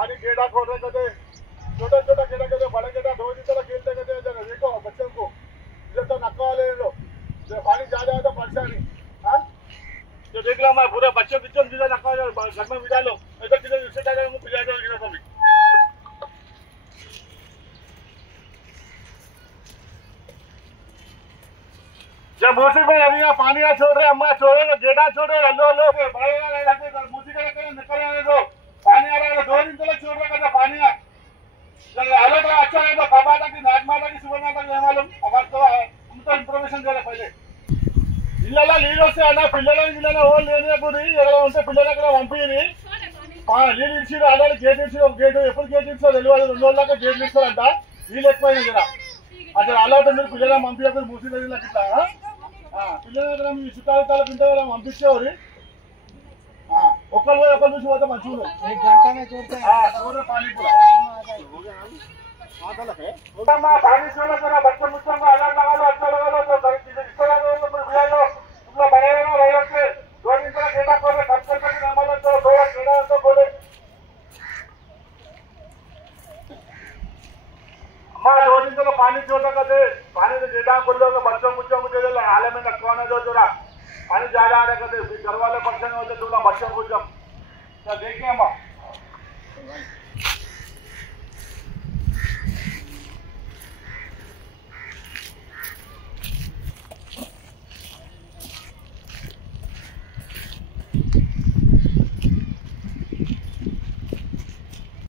पानी गेड़ा खोल रहे कहते, छोटा छोटा गेड़ा कहते, बड़े गेड़ा 2 दिन तक खेलते कहते, देखो बच्चों को इधर तो नक्का वाले लो, जब पानी ज्यादा है तो परेशानी, हाँ? जो देख लो मैं पूरे बच्चों किचन जिधर नक्का घर में बिठा लो, इधर किधर उससे जाकर उनको पिला दो इधर को भी। जब मूसी में अभी यहाँ पानी छोड़ रहे, अम्मा छोड़े तो गेड़ा छोड़े, लो बड़े मूसी का निकल आने दो, पानी आ रहा है 2 दिन तक छोड़ रहा था पानी आ हालत अच्छा है तो कब आता कि नाट माता की सुबह माता की मालूम अगर तो उनको इन्फॉर्मेशन दे पहले इल्ला लीड వస్తే అన్న పిల్లలని పిల్లలని ఓ లేనియకుడి ఎవరో ఉంటే పిల్లల దగ్గర పంపిని లీడ్ ఇచ్చి ఆడాలి గేట్ ఇచ్చి ఒక గేట్ ఎప్పుడు గేట్ ఇచ్చో తెలియదు 2 రోజుల దాకా గేట్ ఇస్తారంట వీళ్ళు ఎక్కువైనా కదా అక్కడ అలౌట్ మీరు పిల్లలని పంపించకపోతే మూసి దగ్గర ఇట్లా పిల్లల దగ్గర మీ చుట్టాల కింద పంపించేవారు ఒకరు చూసి పోతే మంచిగా చూడ पानी पूरा पानी छोड़ो जरा बच्चों मुझको अलर्ट लगा लो अच्छा लगा लो तो इसको लगा लो बुला लो तुम लोग बने रहो रह के 2 दिन तक गेड़ा खोले खर्च करके ना मालो तो 2 गेड़ा तो खोले अम्मा 2 दिन तक पानी छोड़ो कहते पानी से गेड़ा खोल लो बच्चों मुझको मुझे हाल में नकवाना दो जरा पानी ज्यादा आ रहा कहते घर वाले परेशान होते तुम बच्चों को जब देखिए अम्मा